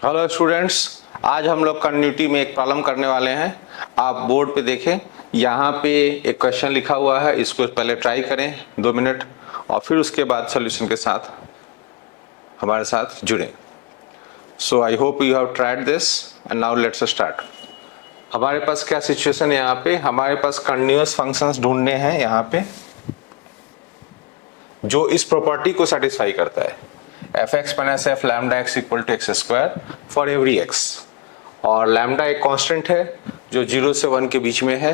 Hello students, आज हम लोग कंटिन्यूटी में एक प्रॉब्लम करने वाले हैं। आप बोर्ड पे देखें, यहाँ पे एक क्वेश्चन लिखा हुआ है, इसको पहले ट्राई करें 2 मिनट और फिर उसके बाद सॉल्यूशन के साथ हमारे साथ जुड़ें। So I hope you have tried this and now let's start. हमारे पास क्या सिचुएशन है, यहाँ पे हमारे पास कंटिन्यूअस फंक्शंस ढूंढने हैं यहाँ पे जो इस प्रॉपर्टी को सेटिस्फाई करता है, f x minus f lambda x equal to x square for every x. और लैम्डा एक कांस्टेंट है जो 0 से 1 के बीच में है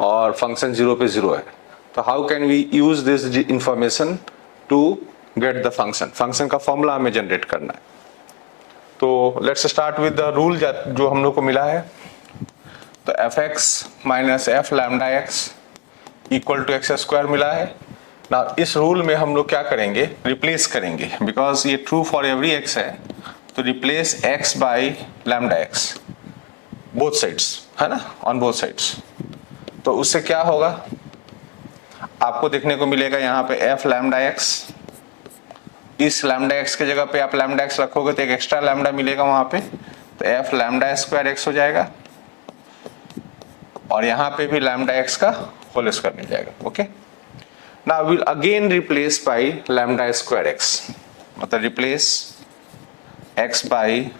और फंक्शन 0 पे 0 है। तो how can we use this information to get the function का फॉर्मूला हमें जनरेट करना है। तो let's start with the rule जो हम लोग को मिला है। तो f x minus f lambda x equal to x square मिला है ना। इस रूल में हम लोग क्या करेंगे, रिप्लेस करेंगे, बिकॉज ये ट्रू फॉर एवरी एक्स है। तो replace x by lambda x both sides, है ना, ऑन बोथ साइड्स। तो उससे क्या होगा, आपको देखने को मिलेगा यहाँ पे एफ लैम्डा एक्स, इस लैम्डा एक्स के जगह पे आप लैम्डा एक्स रखोगे तो एक एक्स्ट्रा लैम्डा मिलेगा वहां पे, तो एफ लैम्डा स्क्वायर एक्स हो जाएगा और यहाँ पे भी लैम्डा एक्स का होल स्क्वायर मिल जाएगा। Okay, now we'll again replace by lambda square x, मतलब replace x by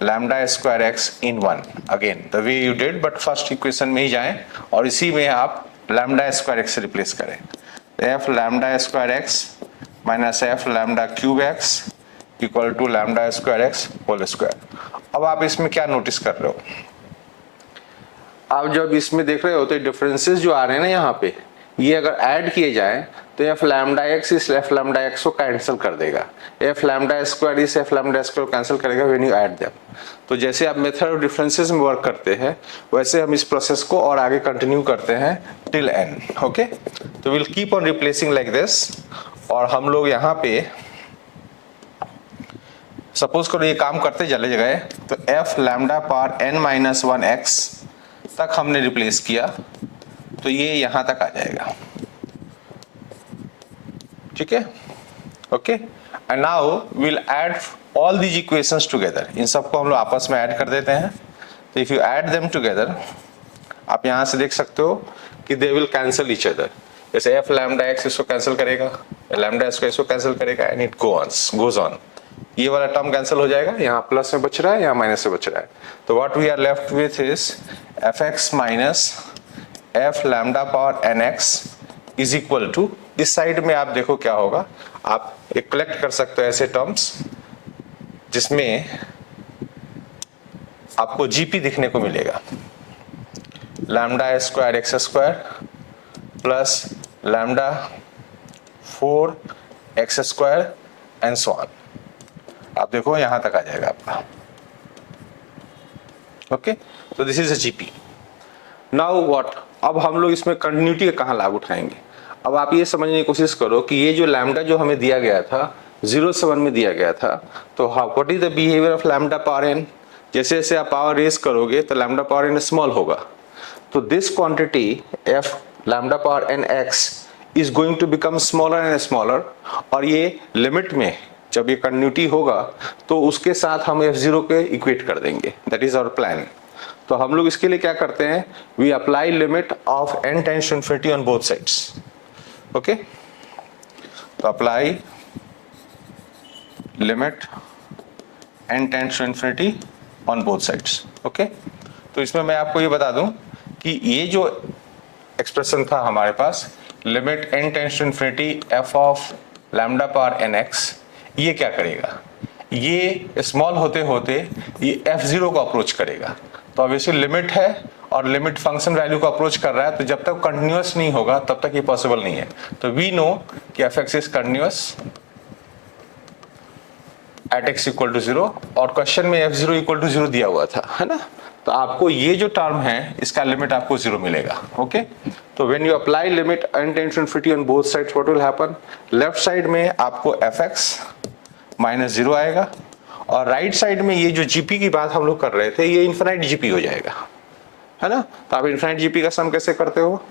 lambda square x in 1 again the way you did, but first equation में ही जाएं और इसी में आप lambda square x से replace करें। f lambda square x minus f lambda cube x equal to lambda square x whole square। अब आप इसमें क्या नोटिस कर रहे हो, आप जब इसमें देख रहे हो तो डिफरेंसेस जो आ रहे हैं ना यहाँ पे, ये अगर ऐड किए जाए तो एफ लैम्डा एक्स इस एफ लैम्डा एक्स को कैंसिल कर देगा, एफ लैम्डा स्क्वायर इस एफ लैम्डा स्क्वायर को कैंसिल करेगा व्हेन यू ऐड देम। तो जैसे आप मेथड ऑफ डिफरेंसेस में वर्क करते हैं वैसे हम इस प्रोसेस को और आगे कंटिन्यू करते हैं टिल एन। ओके, तो will keep on replacing like this. और हम लोग यहाँ पे सपोज करो ये काम करते चले गए तो f lambda power n minus 1 x तक हमने रिप्लेस किया तो ये यहां तक आ जाएगा। ठीक है, okay, and now will add all these equations together. इन सबको हम लोग आपस में ऐड कर देते हैं। तो if you add them together, आप यहां से देख सकते हो कि they will cancel each other. जैसे एफ लैम्डा एक्स इसको कैंसिल करेगा, लैम्डा एक्स को इसको कैंसिल करेगा एंड इट गोज ऑन। ये वाला टर्म कैंसिल हो जाएगा, यहाँ प्लस में बच रहा है, यहाँ माइनस में बच रहा है। तो what we are left with is f x minus f lambda power n x is equal to, इस साइड में आप देखो क्या होगा, आप एक कलेक्ट कर सकते हो ऐसे टर्म्स जिसमें आपको जीपी दिखने को मिलेगा, lambda square x square plus lambda 4 x square and so on. आप देखो यहां तक आ जाएगा आपका। ओके, तो this is a GP. Now what, अब हम लोग इसमें कंटिन्यूटी कहाँ लाभ उठाएंगे। अब आप ये समझने की कोशिश करो कि ये जो लैम्डा जो हमें दिया गया था 0 से 1 में दिया गया था, तो what is the behaviour of lambda power n. जैसे जैसे आप पावर रेस करोगे तो लैम्डा पावर एन स्मॉल होगा। तो this quantity f lambda power n x is going to become smaller and smaller, और ये लिमिट में जब ये कंटिन्यूटी होगा तो उसके साथ हम f0 के इक्वेट कर देंगे। That is our plan. तो हम लोग इसके लिए क्या करते हैं, we apply limit of n tends to infinity on both sides. Okay, तो apply limit n tends to infinity on both sides. Okay, तो इसमें मैं आपको ये बता दूं कि ये जो एक्सप्रेशन था हमारे पास, limit n tends to infinity f of lambda power n x, ये क्या करेगा, ये स्मॉल होते होते ये f0 को अप्रोच करेगा। तो ऑब्वियसली लिमिट है और लिमिट फंक्शन वैल्यू को अप्रोच कर रहा है, तो जब तक कंटिन्यूअस नहीं होगा तब तक ये पॉसिबल नहीं है। तो वी नो कि f x is continuous at x equal to 0, और क्वेश्चन में f0 इक्वल टू 0 दिया हुआ था, है ना। तो आपको ये जो टर्म है इसका लिमिट आपको 0 मिलेगा। ओके, तो when you apply limit n tends to infinity on both sides, what will happen, left side में आपको fx माइनस 0 आएगा और राइट साइड में ये जो जीपी की बात हम लोग कर रहे थे ये इनफिनाइट जीपी हो जाएगा, है ना। तो आप इनफिनाइट जीपी का सम कैसे करते हो,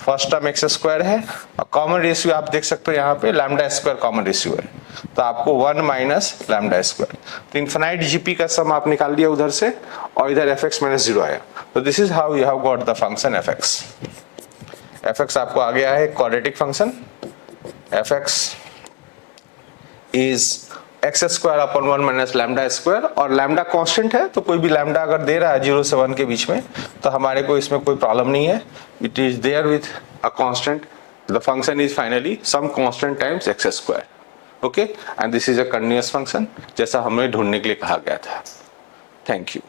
फर्स्ट टर्म एक्स स्क्वायर है और कॉमन रेशियो आप देख सकते हो यहाँ पे लैम्डा स्क्वायर कॉमन रेशियो है। तो आपको 1 माइनस लैम्डा स्क्वायर, तो इन्फिनाइट जीपी का सम आप निकाल दिया उधर से और इधर fx माइनस 0 आया। तो this is how you have got the function fx। fx आपको आ गया है quadratic function, fx is x square upon 1 minus lambda square, और लैम्डा कांस्टेंट है तो कोई भी लैम्डा अगर दे रहा है 0 से 1 के बीच में तो हमारे को इसमें कोई प्रॉब्लम नहीं है। It is there with a constant, the function is finally some constant times x square, okay, and this is a continuous function जैसा हमें ढूंढने के लिए कहा गया था। Thank you.